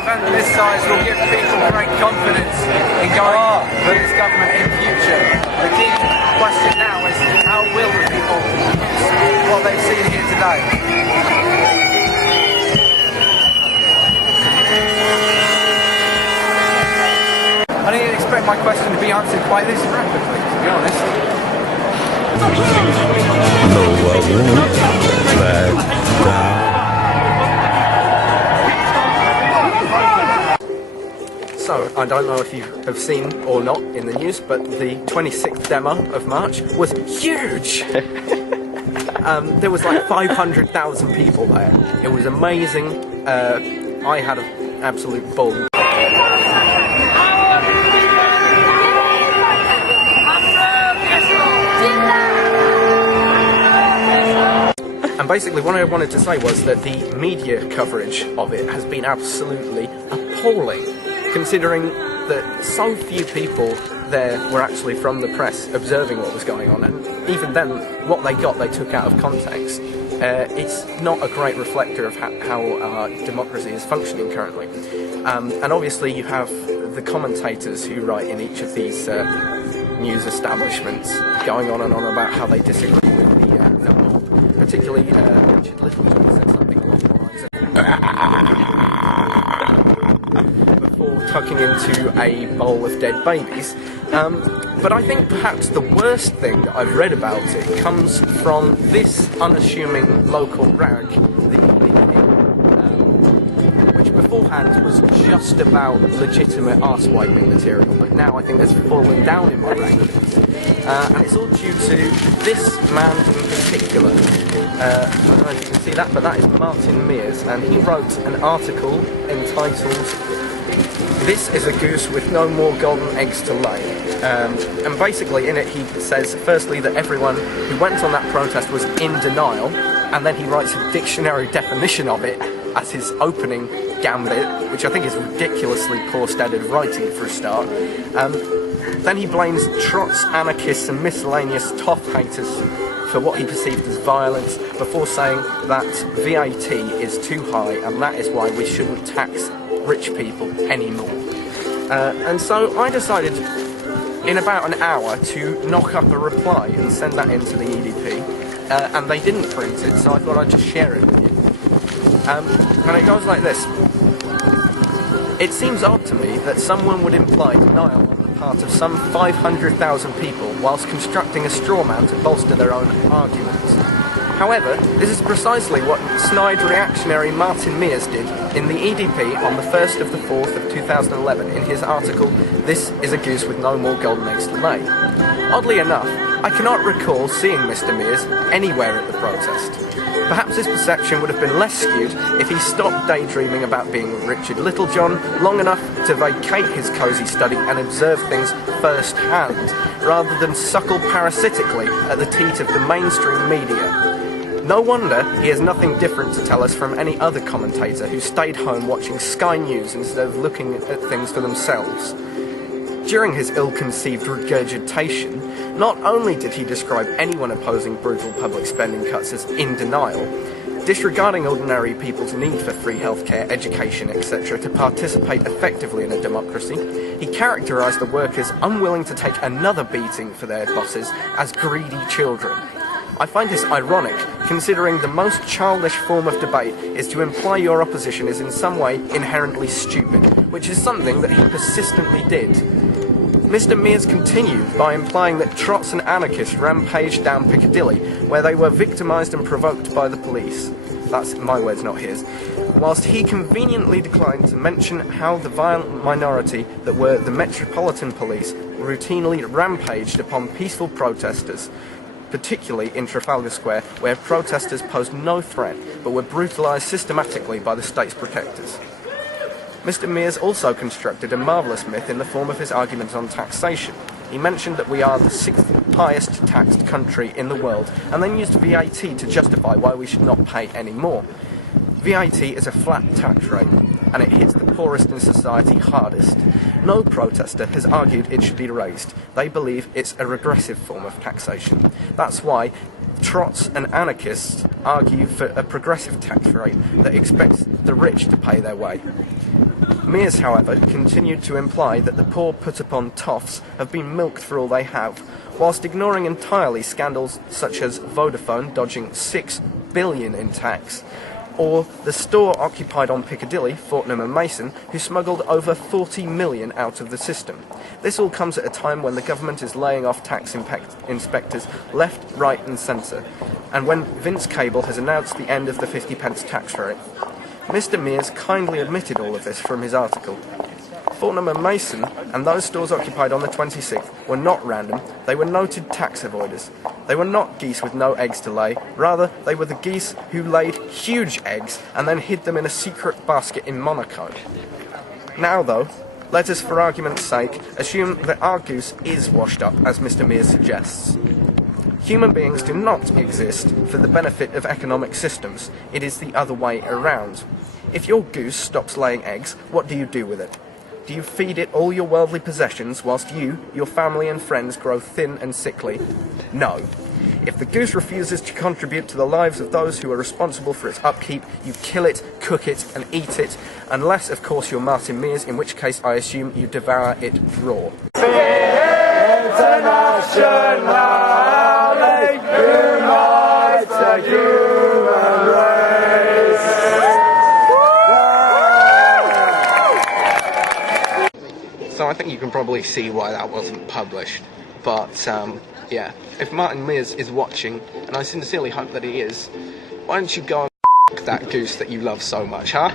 event this size will give people great confidence in going for this government in future. The key question now is how will the people use what they've seen here today? I didn't expect my question to be answered quite this rapidly, to be honest. So, I don't know if you have seen or not in the news, but the 26th demo of March was huge! There was like 500,000 people there. It was amazing. I had an absolute ball. And basically what I wanted to say was that the media coverage of it has been absolutely appalling, considering that so few people there were actually from the press observing what was going on, and even then what they got they took out of context. It's not a great reflector of how our democracy is functioning currently. And obviously you have the commentators who write in each of these news establishments going on and on about how they disagree with the mob. Particularly Littlejohn said something along the lines of before tucking into a bowl of dead babies. But I think perhaps the worst thing that I've read about it comes from this unassuming local rag, the EDP, which beforehand was just about legitimate arse-wiping material, but now I think it's fallen down in my rankings. And it's all due to this man in particular. I don't know if you can see that, but that is Martin Mears, and he wrote an article entitled "This is a goose with no more golden eggs to lay." And basically in it he says firstly that everyone who went on that protest was in denial, and then he writes a dictionary definition of it as his opening gambit, which I think is ridiculously poor standard of writing for a start. Then he blames trots, anarchists and miscellaneous toff haters for what he perceived as violence, before saying that VAT is too high and that is why we shouldn't tax rich people anymore. And so I decided in about an hour to knock up a reply and send that into the EDP, and they didn't print it, so I thought I'd just share it with you. And it goes like this. It seems odd to me that someone would imply denial on the part of some 500,000 people whilst constructing a straw man to bolster their own arguments. However, this is precisely what snide reactionary Martin Mears did in the EDP on the 1st of the 4th of 2011 in his article, "This is a goose with no more golden eggs to lay." Oddly enough, I cannot recall seeing Mr. Mears anywhere at the protest. Perhaps his perception would have been less skewed if he stopped daydreaming about being Richard Littlejohn long enough to vacate his cosy study and observe things first-hand, rather than suckle parasitically at the teat of the mainstream media. No wonder he has nothing different to tell us from any other commentator who stayed home watching Sky News instead of looking at things for themselves. During his ill-conceived regurgitation, not only did he describe anyone opposing brutal public spending cuts as in denial, disregarding ordinary people's need for free healthcare, education, etc. to participate effectively in a democracy, he characterised the workers unwilling to take another beating for their bosses as greedy children. I find this ironic, considering the most childish form of debate is to imply your opposition is in some way inherently stupid, which is something that he persistently did. Mr. Mears continued by implying that trots and anarchists rampaged down Piccadilly, where they were victimised and provoked by the police. That's my words, not his. Whilst he conveniently declined to mention how the violent minority that were the Metropolitan Police routinely rampaged upon peaceful protesters, particularly in Trafalgar Square, where protesters posed no threat but were brutalised systematically by the state's protectors. Mr. Mears also constructed a marvellous myth in the form of his arguments on taxation. He mentioned that we are the 6th highest taxed country in the world, and then used VAT to justify why we should not pay any more. VAT is a flat tax rate, and it hits the poorest in society hardest. No protester has argued it should be raised. They believe it's a regressive form of taxation. That's why trots and anarchists argue for a progressive tax rate that expects the rich to pay their way. Mears, however, continued to imply that the poor put-upon toffs have been milked for all they have, whilst ignoring entirely scandals such as Vodafone dodging $6 billion in tax, or the store occupied on Piccadilly, Fortnum and Mason, who smuggled over $40 million out of the system. This all comes at a time when the government is laying off tax inspectors left, right and centre, and when Vince Cable has announced the end of the 50p tax rate. Mr. Mears kindly admitted all of this from his article. Fortnum and Mason and those stores occupied on the 26th were not random, they were noted tax avoiders. They were not geese with no eggs to lay, rather they were the geese who laid huge eggs and then hid them in a secret basket in Monaco. Now though, let us for argument's sake assume that our goose is washed up, as Mr. Mears suggests. Human beings do not exist for the benefit of economic systems, it is the other way around. If your goose stops laying eggs, what do you do with it? Do you feed it all your worldly possessions whilst you, your family and friends grow thin and sickly? No. If the goose refuses to contribute to the lives of those who are responsible for its upkeep, you kill it, cook it and eat it, unless of course you're Martin Mears, in which case I assume you devour it raw. So I think you can probably see why that wasn't published, but yeah, if Martin Mears is watching, and I sincerely hope that he is, why don't you go and that goose that you love so much, huh?